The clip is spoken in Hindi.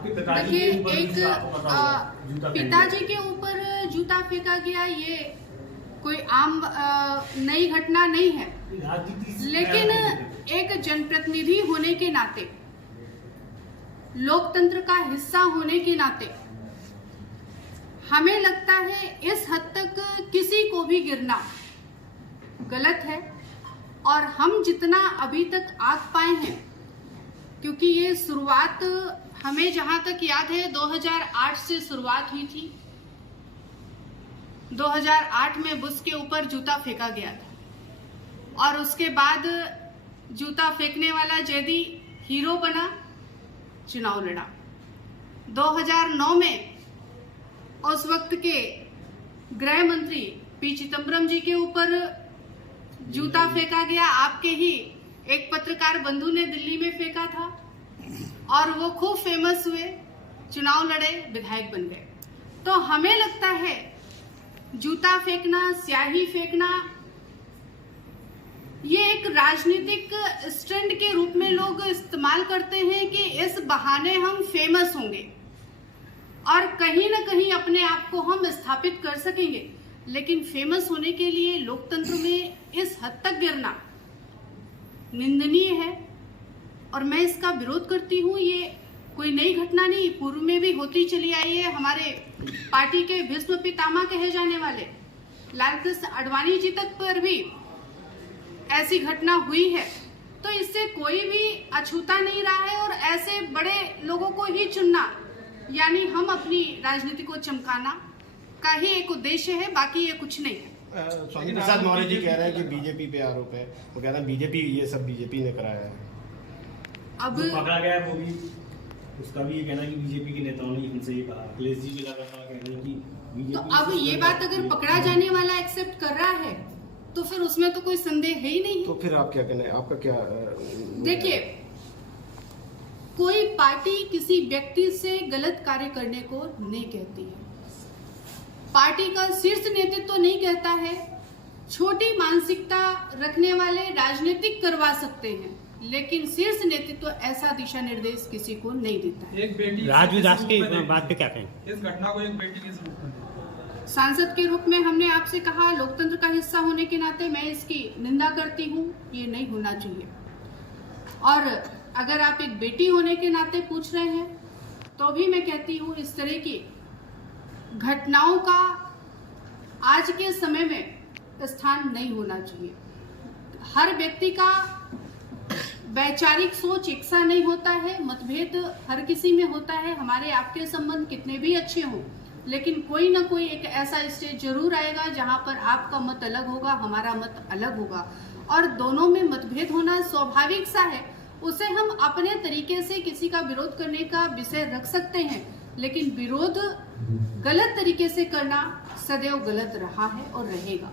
आपके पिताजी के ऊपर एक पिताजी के ऊपर जूता फेंका गया, ये कोई आम नई घटना नहीं है, लेकिन एक जनप्रतिनिधि होने के नाते, लोकतंत्र का हिस्सा होने के नाते हमें लगता है इस हद तक किसी को भी गिरना गलत है। और हम जितना अभी तक आंक पाए हैं, क्योंकि ये शुरुआत हमें जहां तक याद है 2008 से शुरुआत हुई थी। 2008 में बुश के ऊपर जूता फेंका गया था और उसके बाद जूता फेंकने वाला जैदी हीरो बना, चुनाव लड़ा। 2009 में उस वक्त के गृह मंत्री पी चिदम्बरम जी के ऊपर जूता फेंका गया। आपके ही एक पत्रकार बंधु ने दिल्ली में फेंका था और वो खूब फेमस हुए, चुनाव लड़े, विधायक बन गए। तो हमें लगता है जूता फेंकना, स्याही फेंकना, ये एक राजनीतिक स्टंट के रूप में लोग इस्तेमाल करते हैं कि इस बहाने हम फेमस होंगे और कहीं ना कहीं अपने आप को हम स्थापित कर सकेंगे। लेकिन फेमस होने के लिए लोकतंत्र में इस हद तक गिरना निंदनीय है और मैं इसका विरोध करती हूँ। ये कोई नई घटना नहीं, पूर्व में भी होती चली आई है। हमारे पार्टी के भीष्म पितामह कहे जाने वाले लालकृष्ण आडवाणी जी तक पर भी ऐसी घटना हुई है। तो इससे कोई भी अछूता नहीं रहा है और ऐसे बड़े लोगों को ही चुनना, यानी हम अपनी राजनीति को चमकाना का ही एक उद्देश्य है, बाकी ये कुछ नहीं है। स्वामी प्रसाद मौर्य जी कह रहे हैं कि बीजेपी पे आरोप है, वो कहते हैं बीजेपी, ये सब बीजेपी ने कराया है। अब पकड़ा गया है वो भी, उसका भी ये कहना है कि बीजेपी के नेताओं ने हमसे ये कहा। अखिलेश जी भी लगातार कह रहे हैं कि बीजेपी। तो अब ये बात अगर पकड़ा जाने वाला एक्सेप्ट कर रहा है तो फिर उसमें तो कोई संदेह है ही नहीं। तो फिर आप क्या कहना है, आपका क्या? देखिए, कोई पार्टी किसी व्यक्ति से गलत कार्य करने को नहीं कहती है, पार्टी का शीर्ष नेतृत्व तो नहीं कहता है। छोटी मानसिकता रखने वाले राजनीतिक करवा सकते हैं, लेकिन शीर्ष नेतृत्व ऐसा दिशा निर्देश किसी को नहीं देता है। एक बेटी राजविदास की बात पे क्या कहें? इस घटना को एक बेटी के रूप में सांसद के रूप में हमने आपसे कहा, लोकतंत्र का हिस्सा होने के नाते मैं इसकी निंदा करती हूँ, ये नहीं होना चाहिए। और अगर आप एक बेटी होने के नाते पूछ रहे हैं तो भी मैं कहती हूँ इस तरह की घटनाओं का आज के समय में स्थान नहीं होना चाहिए। हर व्यक्ति का वैचारिक सोच एक सा नहीं होता है, मतभेद हर किसी में होता है। हमारे आपके संबंध कितने भी अच्छे हों, लेकिन कोई ना कोई एक ऐसा स्टेज जरूर आएगा जहां पर आपका मत अलग होगा, हमारा मत अलग होगा और दोनों में मतभेद होना स्वाभाविक सा है। उसे हम अपने तरीके से किसी का विरोध करने का विषय रख सकते हैं, लेकिन विरोध गलत तरीके से करना सदैव गलत रहा है और रहेगा।